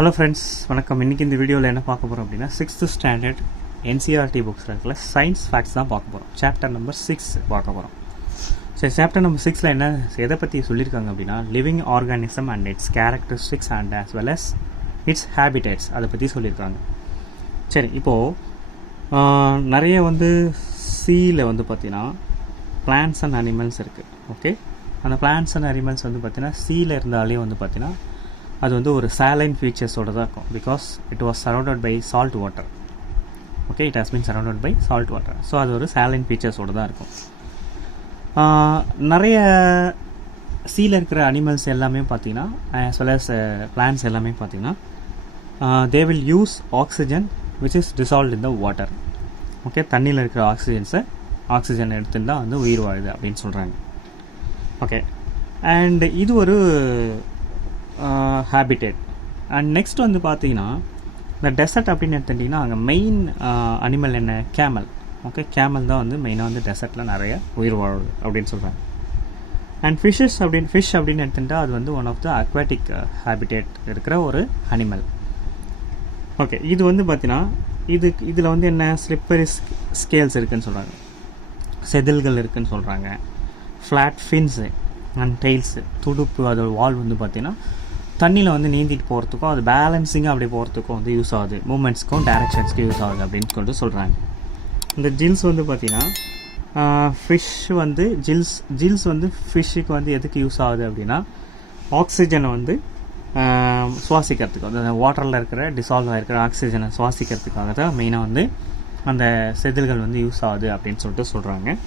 Hello friends, வணக்கம். இன்றைக்கி இந்த வீடியோவில் என்ன பார்க்க போகிறோம் அப்படின்னா 6th ஸ்டாண்டர்ட் என்சிஆர்டி புக்ஸில் இருக்கிற சயின்ஸ் ஃபேக்ட்ஸ் தான் பார்க்க போகிறோம். சாப்டர் நம்பர் 6 பார்க்க போகிறோம். சரி, சாப்டர் நம்பர் 6ல் என்ன எதை பற்றி சொல்லியிருக்காங்க அப்படின்னா living organism and its characteristics and as well as its habitats அதை பற்றி சொல்லியிருக்காங்க. சரி, இப்போது நிறைய சீயில் பார்த்தீங்கன்னா பிளான்ட்ஸ் அண்ட் அனிமல்ஸ் இருக்குது. ஓகே, அந்த பிளான்ட்ஸ் அண்ட் அனிமல்ஸ் பார்த்தீங்கன்னா சீயில் இருந்தாலே பார்த்தீங்கன்னா அது ஒரு சாலைன் ஃபீச்சர்ஸோடு தான் இருக்கும். Because it was surrounded by salt water. Okay, it has been surrounded by salt water. So அது ஒரு சாலைன் ஃபீச்சர்ஸோடு தான் இருக்கும். நிறைய சீயில் இருக்கிற அனிமல்ஸ் எல்லாமே பார்த்தீங்கன்னா ஆஸ் வெல் அஸ் பிளான்ட்ஸ் எல்லாமே பார்த்தீங்கன்னா they will use oxygen which is dissolved in the water. Okay, தண்ணியில் இருக்கிற ஆக்சிஜன் எடுத்துன்னு தான் உயிர் வாழுது அப்படின்னு சொல்கிறாங்க. ஓகே, அண்ட் இது ஒரு ஹேபிடேட். அண்ட் நெக்ஸ்ட் பார்த்தீங்கன்னா இந்த டெசர்ட் அப்படின்னு எடுத்துட்டிங்கன்னா அங்கே மெயின் அனிமல் என்ன? கேமல். ஓகே, கேமல் தான் மெயினாக டெசர்ட்டில் நிறைய உயிர் வாழுது அப்படின்னு சொல்கிறாங்க. அண்ட் ஃபிஷ் அப்படின்னு எடுத்துட்டா அது one of the aquatic habitat இருக்கிற ஒரு அனிமல். ஓகே, இது பார்த்தீங்கன்னா இதில் என்ன ஸ்லிப்பரி ஸ்கேல்ஸ் இருக்குதுன்னு சொல்கிறாங்க, செதில்கள் இருக்குதுன்னு சொல்கிறாங்க, ஃப்ளாட் ஃபின்ஸு அண்ட் டெய்ல்ஸு, துடுப்பு, அதோட வால் பார்த்தீங்கன்னா தண்ணியில் நீந்திட்டு போகிறதுக்கும் அது பேலன்ஸிங்காக அப்படி போகிறதுக்கும் யூஸ் ஆகுது, மூமெண்ட்ஸ்க்கும் டைரக்ஷன்ஸ்க்கும் யூஸ் ஆகுது அப்படின்னு சொல்கிறாங்க. இந்த ஜில்ஸ் பார்த்தீங்கன்னா ஃபிஷ் ஜில்ஸ் ஃபிஷ்ஷுக்கு எதுக்கு யூஸ் ஆகுது அப்படின்னா ஆக்சிஜனை சுவாசிக்கிறதுக்கு, அந்த வாட்டரில் இருக்கிற டிசால்வ் ஆகிருக்கிற ஆக்சிஜனை சுவாசிக்கிறதுக்காக தான் மெயினாக அந்த செதில்கள் யூஸ் ஆகுது அப்படின்னு சொல்கிறாங்க.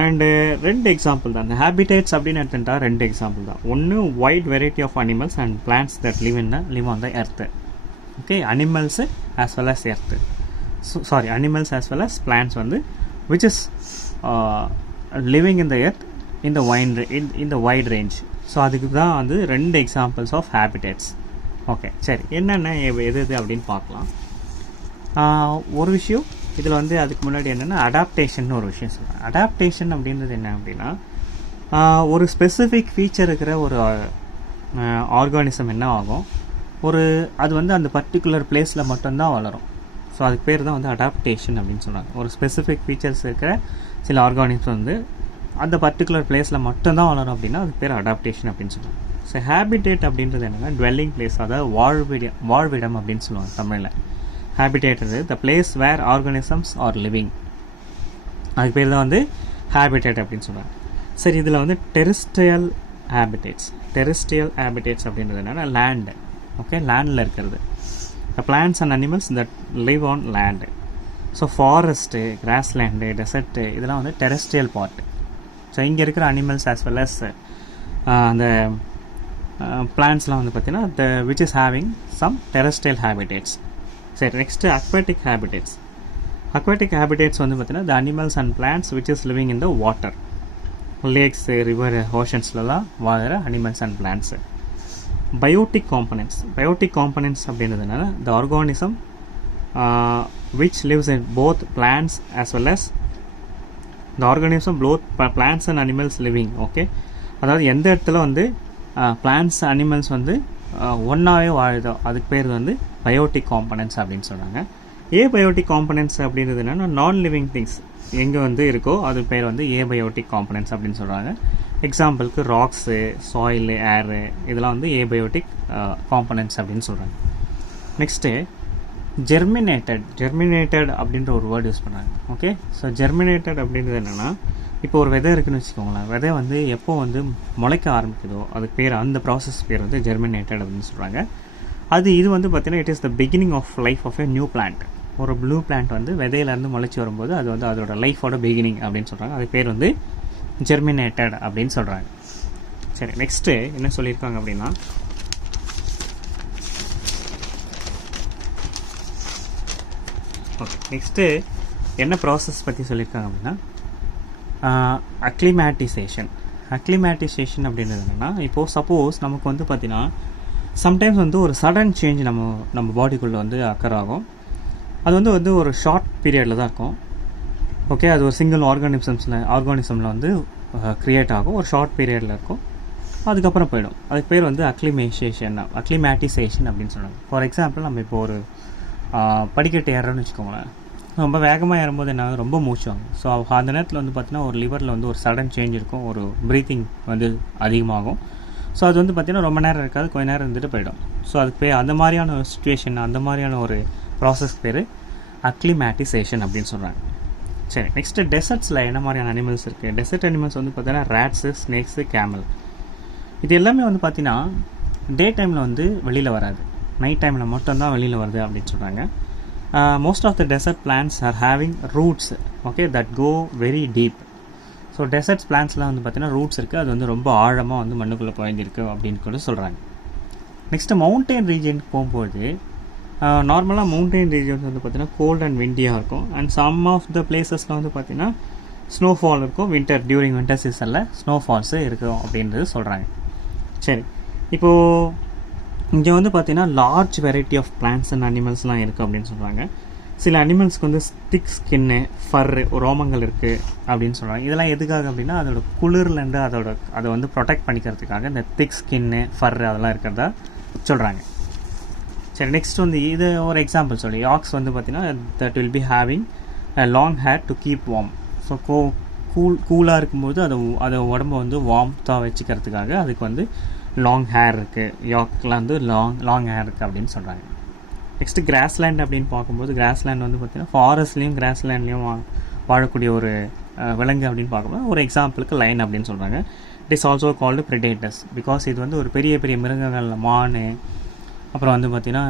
அண்டு 2 எக்ஸாம்பிள் தான். அந்த ஹேபிடேட்ஸ் அப்படின்னு எடுத்துட்டா 2 எக்ஸாம்பிள் தான். ஒன்று wide variety of animals and plants that live on the earth. Okay, animals as well as earth. Animals as well as plants which is living in the earth in the wide range. So அதுக்கு தான் 2 examples of habitats. Okay, சரி, என்னென்ன எது அப்படின்னு பார்க்கலாம். ஒரு விஷயம் இதில் அதுக்கு முன்னாடி என்னென்னா அடாப்டேஷன் ஒரு விஷயம் சொல்கிறேன். அடாப்டேஷன் அப்படின்றது என்ன அப்படின்னா ஒரு ஸ்பெசிஃபிக் ஃபீச்சர் இருக்கிற ஒரு ஆர்கானிசம் என்ன ஆகும், அது அந்த பர்டிகுலர் பிளேஸில் மட்டும்தான் வளரும். ஸோ அதுக்கு பேர் தான் அடாப்டேஷன் அப்படின்னு சொல்கிறாங்க. ஒரு ஸ்பெசிஃபிக் ஃபீச்சர்ஸ் இருக்கிற சில ஆர்கானிசம் அந்த பர்டிகுலர் பிளேஸில் மட்டும்தான் வளரும் அப்படின்னா அதுக்கு பேர் அடாப்டேஷன் அப்படின்னு சொல்லுவாங்க. ஸோ ஹேபிடேட் அப்படின்றது என்னென்னா டுவெல்லிங் பிளேஸ், அதாவது வாழ்விடம் அப்படின்னு சொல்லுவாங்க தமிழில். Habitat the place where organisms are living, அதுக்கு பேர் தான் ஹேபிடேட் அப்படின்னு சொல்கிறாங்க. சரி, இதில் டெரிஸ்ட்ரியல் ஹேபிடேட்ஸ் அப்படின்றது என்னென்னா லேண்டு. ஓகே, லேண்டில் இருக்கிறது. The plants and animals that live on land. So forest, grassland, desert இதெல்லாம் டெரிஸ்ட்ரியல் பார்ட். ஸோ இங்கே இருக்கிற அனிமல்ஸ் ஆஸ் வெல் அஸ் அந்த பிளான்ட்ஸ்லாம் பார்த்தீங்கன்னா which is having some terrestrial habitats. சரி, next aquatic habitats. Aquatic habitats பார்த்தீங்கன்னா the animals and plants which is living in the water, lakes, river, ஓஷன்ஸ்லலாம் வாழ்கிற animals and plants. Biotic components அப்படின்றது என்னென்னா the organism which lives in both plants as well as the organism both plants and animals living. Okay, அதாவது எந்த இடத்துல plants animals ஒன்றாவே வாழுதோ அதுக்கு பேர் பயோட்டிக் காம்பனன்ட்ஸ் அப்படின்னு சொல்கிறாங்க. ஏபயோட்டிக் காம்பனன்ட்ஸ் அப்படின்றது என்னென்னா நான் லிவிங் திங்ஸ் எங்கே இருக்கோ அது பேர் ஏபயோட்டிக் காம்பனன்ட்ஸ் அப்படின்னு சொல்கிறாங்க. எக்ஸாம்பிளுக்கு ராக்ஸு, சாயிலு, ஏரு இதெல்லாம் ஏபயோட்டிக் காம்பனன்ட்ஸ் அப்படின்னு சொல்கிறாங்க. நெக்ஸ்ட்டு ஜெர்மினேட்டட் அப்படின்ற ஒரு வேர்டு யூஸ் பண்ணுறாங்க. ஓகே, ஸோ ஜெர்மினேட்டட் அப்படின்றது என்னென்னா இப்போ ஒரு விதை இருக்குதுன்னு வச்சுக்கோங்களேன். விதை எப்போ முளைக்க ஆரம்பிக்குதோ அதுக்கு பேர், அந்த ப்ராசஸ் பேர் ஜெர்மினேட்டட் அப்படின்னு சொல்கிறாங்க. இது பார்த்தீங்கன்னா it is the beginning of life of a new plant. ஒரு ப்ளூ பிளான்ட் விதையிலேருந்து முளைச்சி வரும்போது அது அதோட லைஃபோட பிகினிங் அப்படின்னு சொல்கிறாங்க. அது பேர் ஜெர்மினேட்டட் அப்படின்னு சொல்கிறாங்க. சரி, நெக்ஸ்ட்டு என்ன சொல்லியிருக்காங்க அப்படின்னா ஓகே, நெக்ஸ்ட்டு என்ன ப்ராசஸ் பற்றி சொல்லியிருக்காங்க அப்படின்னா அக்ளிமேட்டிசேஷன் அப்படின்றது என்னென்னா இப்போது சப்போஸ் நமக்கு பார்த்தீங்கன்னா சம்டைம்ஸ் ஒரு சடன் சேஞ்ச் நம்ம பாடிக்குள்ளே அக்கர் ஆகும். அது ஒரு ஷார்ட் பீரியடில் தான் இருக்கும். ஓகே, அது ஒரு சிங்கிள் ஆர்கானிசமில் க்ரியேட் ஆகும், ஒரு ஷார்ட் பீரியடில் இருக்கும். அதுக்கப்புறம் போயிடும். அதுக்கு பேர் வந்து அக்ளிமேட்டிசேஷன் அப்படின்னு சொல்லுவாங்க. ஃபார் எக்ஸாம்பிள் நம்ம இப்போ ஒரு படிக்கட்டு ஏறுறோன்னு வச்சுக்கோங்களேன். ரொம்ப வேகமாக ஏறும்போது என்ன ரொம்ப மூச்சுவாங்க. ஸோ அந்த நேரத்தில் வந்து பார்த்திங்கன்னா ஒரு லிவரில் வந்து ஒரு சடன் சேஞ்ச் இருக்கும், ஒரு ப்ரீத்திங் வந்து அதிகமாகும். ஸோ அது வந்து பார்த்திங்கன்னா ரொம்ப நேரம் இருக்காது, கொஞ்ச நேரம் இருந்துட்டு போயிடும். ஸோ அதுக்கு பேர் அந்த மாதிரியான ஒரு சுச்சுவேஷன், அந்த மாதிரியான ஒரு ப்ராசஸ் பேர் அக்ளிமேட்டிசேஷன் அப்படின்னு சொல்கிறாங்க. சரி, நெக்ஸ்ட்டு டெசர்ட்ஸில் என்ன மாதிரியான அனிமல்ஸ் இருக்குது? டெசர்ட் அனிமல்ஸ் வந்து பார்த்தீங்கன்னா ரேட்ஸு, ஸ்னேக்ஸு, கேமல். இது எல்லாமே வந்து பார்த்திங்கன்னா டே டைமில் வந்து வெளியில் வராது, நைட் டைமில் மட்டும்தான் வெளியில் வருது அப்படின்னு சொல்கிறாங்க. Most of the desert plants are having roots, okay, that go very deep. So deserts பிளான்ட்ஸ்லாம் வந்து பார்த்திங்கன்னா ரூட்ஸ் இருக்குது, அது வந்து ரொம்ப ஆழமாக வந்து மண்ணுக்குள்ளே போயிருந்திருக்கு அப்படின்னு கூட சொல்கிறாங்க. நெக்ஸ்ட்டு மவுண்டெயின் ரீஜனுக்கு போகும்போது நார்மலாக மவுண்டெயின் ரீஜன்ஸ் வந்து பார்த்திங்கன்னா கோல்ட் அண்ட் விண்டியாக இருக்கும். அண்ட் சம் ஆஃப் த பிளேசஸில் வந்து பார்த்திங்கன்னா ஸ்னோஃபால் இருக்கும். டியூரிங் வின்டர் சீசனில் ஸ்னோஃபால்ஸு இருக்கும் அப்படின்றது சொல்கிறாங்க. சரி, இப்போது இங்கே வந்து பார்த்திங்கன்னா large variety of plants and அனிமல்ஸ்லாம் இருக்குது அப்படின்னு சொல்கிறாங்க. சில அனிமல்ஸ்க்கு வந்து திக் ஸ்கின்னு, ஃபர்ரு, ரோமங்கள் இருக்குது அப்படின்னு சொல்கிறாங்க. இதெல்லாம் எதுக்காக அப்படின்னா அதோட குளிர்லேருந்து அதை வந்து ப்ரொடெக்ட் பண்ணிக்கிறதுக்காக இந்த திக் ஸ்கின்னு, ஃபர்ரு அதெல்லாம் இருக்கிறதா சொல்கிறாங்க. சரி, நெக்ஸ்ட் வந்து இது ஒரு எக்ஸாம்பிள் சொல்லி, யாக்ஸ் வந்து பார்த்திங்கன்னா that will be having long hair to keep warm. So கூலாக இருக்கும்போது அதை உடம்பை வந்து வார்ம்த்தாக வச்சுக்கிறதுக்காக அதுக்கு வந்து லாங் ஹேர் இருக்குது. யாக்லாம் வந்து லாங் ஹேர் இருக்குது அப்படின்னு சொல்கிறாங்க. நெக்ஸ்ட்டு கிராஸ்லேண்ட் அப்படின்னு பார்க்கும்போது கிராஸ்லேண்ட் வந்து பார்த்திங்கன்னா ஃபாரஸ்ட்லேயும் கிராஸ்லேண்ட்லேயும் வாழக்கூடிய ஒரு விலங்கு அப்படின்னு பார்க்கும்போது ஒரு எக்ஸாம்பிளுக்கு லைன் அப்படின்னு சொல்கிறாங்க. It is also called predators because இது வந்து ஒரு பெரிய பெரிய மிருகங்கள், மான், அப்புறம் வந்து பார்த்திங்கன்னா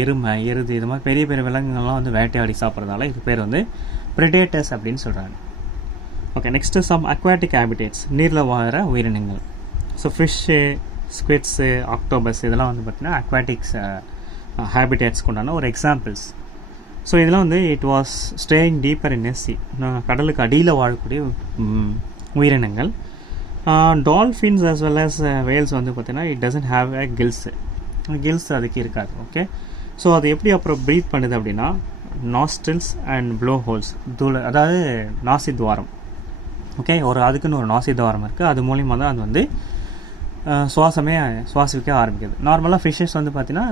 எருமை, எருது, இது மாதிரி பெரிய பெரிய விலங்குகள்லாம் வந்து வேட்டையாடி சாப்பிட்றதால இது பேர் வந்து ப்ரிடேட்டர்ஸ் அப்படின்னு சொல்கிறாங்க. Okay, next some aquatic habitats, நீரில் வாழற உயிரினங்கள். ஸோ ஃபிஷ்ஷு, ஸ்குவிட்ஸு, ஆக்டோபஸ் இதெல்லாம் வந்து பார்த்திங்கன்னா அக்வாட்டிக்ஸ் ஹேபிடேட்ஸ்க்கு உண்டான ஒரு எக்ஸாம்பிள்ஸ். ஸோ இதெல்லாம் வந்து it was staying deeper in sea, கடலுக்கு அடியில் வாழக்கூடிய உயிரினங்கள். Dolphins as well as whales வந்து பார்த்திங்கன்னா it doesn't have a gills அதுக்கு இருக்காது. ஓகே, ஸோ அது எப்படி அப்புறம் ப்ரீத் பண்ணுது அப்படின்னா நாஸ்ட்ரில்ஸ் அண்ட் ப்ளோ ஹோல்ஸ், அதாவது நாசி துவாரம். ஓகே, அதுக்குன்னு ஒரு நாசி துவாரம் இருக்குது, அது மூலிமா தான் அது வந்து சுவாசிக்க ஆரம்பிக்குது. நார்மலாக ஃபிஷ்ஷஸ் வந்து பார்த்திங்கன்னா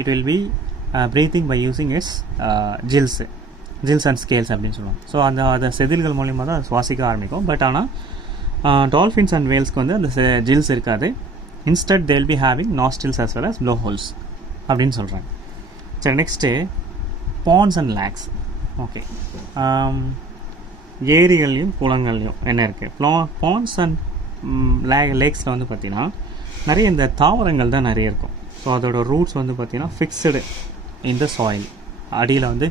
it will be breathing by using its gills and scales அப்படின்னு சொல்லுவாங்க. ஸோ அந்த செதில்கள் மூலிமா தான் சுவாசிக்க ஆரம்பிக்கும். பட் ஆனால் டால்ஃபின்ஸ் அண்ட் வேல்ஸ்க்கு வந்து அந்த ஜில்ஸ் இருக்காது. Instead they will be having nostrils as well as blowholes அப்படின்னு சொல்கிறாங்க. சரி, next ponds and lakes. Okay, ஏரிகள்லையும் குளங்கள்லையும் என்ன இருக்குது? பாண்ட்ஸ் அண்ட் லேக்ஸில் வந்து பார்த்திங்கன்னா நிறைய இந்த தாவரங்கள் தான் நிறைய இருக்கும். ஸோ அதோட ரூட்ஸ் வந்து பார்த்திங்கன்னா ஃபிக்ஸ்டு இந்த சாயில், அடியில் வந்து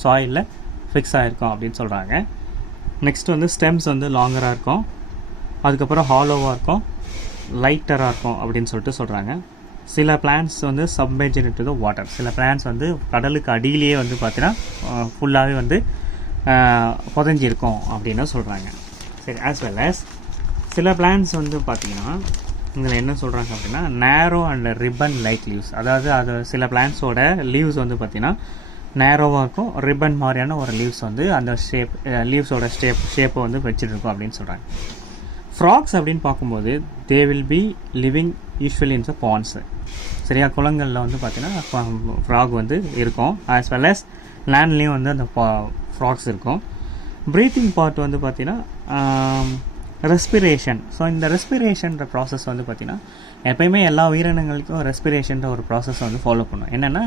சாயிலில் ஃபிக்ஸ் ஆகிருக்கும் அப்படின்னு சொல்கிறாங்க. நெக்ஸ்ட் வந்து ஸ்டெம்ஸ் வந்து லாங்கராக இருக்கும், அதுக்கப்புறம் ஹாலோவாக இருக்கும், லைட்டராக இருக்கும் அப்படின்னு சொல்கிறாங்க. சில பிளான்ட்ஸ் வந்து சப்மெர்ஜ்டு டு த வாட்டர், சில பிளான்ட்ஸ் வந்து கடலுக்கு அடியிலேயே வந்து பார்த்தீங்கன்னா ஃபுல்லாகவே வந்து புதஞ்சிருக்கும் அப்படின்னு சொல்கிறாங்க. சரி, ஆஸ் வெல் ஆஸ் சில பிளான்ட்ஸ் வந்து பார்த்திங்கன்னா இதில் என்ன சொல்கிறாங்க அப்படின்னா நேரோ அண்ட் ரிப்பன் லைக் லீவ்ஸ், அதாவது அது சில பிளான்ட்ஸோட லீவ்ஸ் வந்து பார்த்திங்கன்னா நேரோவாக இருக்கும், ரிப்பன் மாதிரியான ஒரு லீவ்ஸ் வந்து அந்த லீவ்ஸோட ஷேப்பை வந்து வச்சுருக்கும் அப்படின்னு சொல்கிறாங்க. ஃப்ராக்ஸ் அப்படின்னு பார்க்கும்போது they will be living usually in the bonds. சரியா, குளங்களில் வந்து பார்த்திங்கன்னா ஃப்ராக் வந்து இருக்கும். ஆஸ் வெல் அஸ் லேண்ட்லேயும் வந்து அந்த ஃப்ராக்ஸ் இருக்கும். ப்ரீத்திங் பார்ட் வந்து பார்த்திங்கன்னா ரெஸ்பிரேஷன். ஸோ இந்த ரெஸ்பிரேஷன்ற ப்ராசஸ் வந்து பார்த்திங்கன்னா எப்போயுமே எல்லா உயிரினங்களுக்கும் ரெஸ்பிரேஷன்ற ஒரு ப்ராசஸ் வந்து ஃபாலோ பண்ணும். என்னென்னா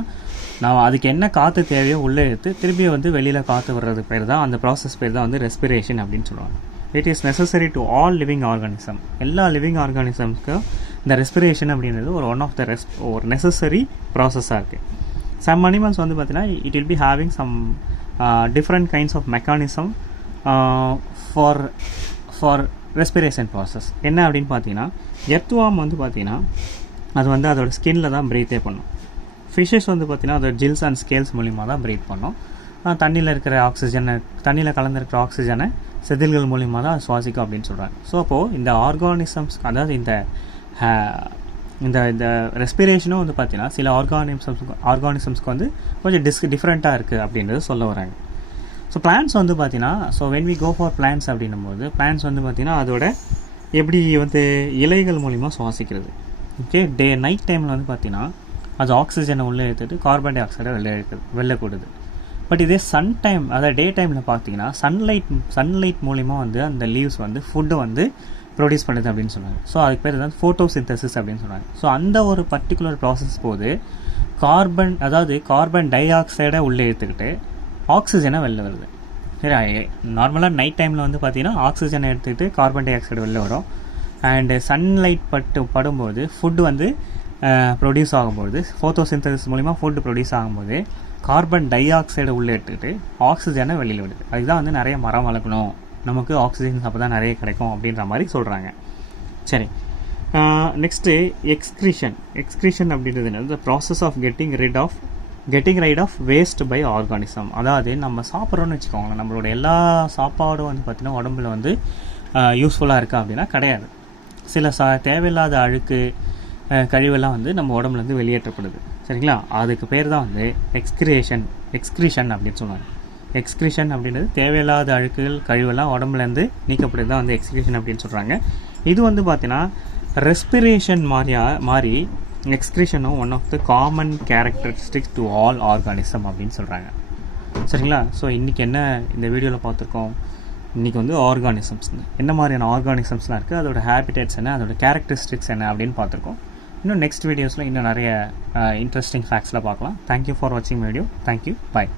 நான் அதுக்கு என்ன காற்று தேவையோ உள்ளே எடுத்து திருப்பி வந்து வெளியில் காற்று வர்றது பேர் தான், அந்த ப்ராசஸ் பேர் தான் வந்து ரெஸ்பிரேஷன் அப்படின்னு சொல்லுவாங்க. It is necessary to all living organism. எல்லா லிவிங் ஆர்கானிசம்ஸ்க்கும் இந்த ரெஸ்பிரேஷன் அப்படின்றது ஒன் ஆஃப் த ஒரு நெசசரி ப்ராசஸாக இருக்குது. சம் அனிமல்ஸ் வந்து பார்த்திங்கன்னா it will be having some different kinds of mechanism for respiration process. என்ன அப்படின்னு பார்த்தீங்கன்னா எர்த்வார்ம் வந்து பார்த்திங்கன்னா அது வந்து அதோட ஸ்கின்னில் தான் ப்ரீத்தே பண்ணும். ஃபிஷ்ஷஸ் வந்து பார்த்திங்கன்னா அதோட ஜில்ஸ் அண்ட் ஸ்கேல்ஸ் மூலிமா தான் ப்ரீத் பண்ணும். தண்ணியில் இருக்கிற ஆக்சிஜனை, தண்ணியில் கலந்துருக்கிற ஆக்சிஜனை செதில்கள் மூலிமா தான் சுவாசிக்கும் அப்படின்னு சொல்கிறாங்க. ஸோ அப்போது இந்த ஆர்கானிசம்ஸ், அதாவது இந்த இந்த ரெஸ்பிரேஷனும் வந்து பார்த்திங்கன்னா சில ஆர்கானிசம்ஸ்க்கு வந்து கொஞ்சம் டிஃப்ரெண்ட்டாக இருக்குது அப்படின்றது சொல்ல வராங்க. ஸோ பிளான்ட்ஸ் வந்து பார்த்திங்கன்னா so when we go for plants அப்படின்னும் போது பிளான்ட்ஸ் வந்து பார்த்திங்கன்னா அதோட எப்படி வந்து இலைகள் மூலிமா சுவாசிக்கிறது. ஓகே, நைட் டைமில் வந்து பார்த்திங்கன்னா அது ஆக்சிஜனை உள்ளே எடுத்துகிட்டு கார்பன் டை ஆக்சைடை வெளில கூடுது. பட் இதே சன் டைம், அதாவது டே டைமில் பார்த்தீங்கன்னா சன்லைட் மூலிமா வந்து அந்த லீவ்ஸ் வந்து ஃபுட்டு வந்து ப்ரொடியூஸ் பண்ணுது அப்படின்னு சொன்னாங்க. ஸோ அதுக்கு பேர் தான் ஃபோட்டோசிந்தசிஸ் அப்படின்னு சொன்னாங்க. ஸோ அந்த ஒரு பர்டிகுலர் ப்ராசஸ் போது கார்பன் டை ஆக்சைடை உள்ளே எடுத்துக்கிட்டு ஆக்சிஜனை வெளில வருது. சரி, நார்மலாக நைட் டைமில் வந்து பார்த்திங்கன்னா ஆக்சிஜனை எடுத்துக்கிட்டு கார்பன் டை ஆக்சைடு வெளில வரும். அண்டு சன்லைட் படும்போது ஃபுட்டு வந்து ப்ரொடியூஸ் ஆகும்போது, ஃபோட்டோசிந்தசிஸ் மூலிமா ஃபுட்டு ப்ரொடியூஸ் ஆகும்போது கார்பன் டை ஆக்சைடை உள்ளே எடுத்துக்கிட்டு ஆக்சிஜனை வெளியில் விடுது. அதுதான் வந்து நிறைய மரம் வளர்க்கணும், நமக்கு ஆக்சிஜன் அப்போ தான் நிறைய கிடைக்கும் அப்படின்ற மாதிரி சொல்கிறாங்க. சரி, நெக்ஸ்ட்டு எக்ஸ்க்ரீஷன் அப்படின்றது என்னது? Process of getting rid of waste by organism. அதாவது நம்ம சாப்பிட்றோன்னு வச்சுக்கோங்களேன், நம்மளோட எல்லா சாப்பாடும் வந்து பார்த்திங்கன்னா உடம்புல வந்து யூஸ்ஃபுல்லாக இருக்கா அப்படின்னா கிடையாது. சில தேவையில்லாத அழுக்கு கழிவெல்லாம் வந்து நம்ம உடம்புலேருந்து வெளியேற்றப்படுது. சரிங்களா? அதுக்கு பேர் தான் வந்து எக்ஸ்க்ரீஷன் அப்படின்னு சொல்லுவாங்க. எக்ஸ்க்ரீஷன் அப்படின்றது தேவையில்லாத அழுக்குகள் கழிவெல்லாம் உடம்புலேருந்து நீக்கப்படுது தான் வந்து எக்ஸ்க்ரீஷன் அப்படின்னு சொல்கிறாங்க. இது வந்து பார்த்தீங்கன்னா ரெஸ்பிரேஷன் மாறி எக்ஸ்க்ரீஷனும் one of the common characteristics to all organism அப்படின்னு சொல்கிறாங்க. சரிங்களா? ஸோ இன்றைக்கி என்ன இந்த வீடியோவில் பார்த்துருக்கோம், இன்றைக்கி வந்து ஆர்கானிசம்ஸ் என்ன மாதிரியான ஆர்கானிசம்ஸ்லாம் இருக்குது, அதோட ஹேபிட்டேட்ஸ் என்ன, அதோட கேரக்டரிஸ்டிக்ஸ் என்ன அப்படின்னு பார்த்துருக்கோம். இன்னும் நெக்ஸ்ட் வீடியோஸில் இன்னும் நிறைய இன்ட்ரெஸ்டிங் ஃபேக்ட்ஸ்லாம் பார்க்கலாம். தேங்க்யூ ஃபார் வாட்சிங் வீடியோ. தேங்க்யூ, பாய்.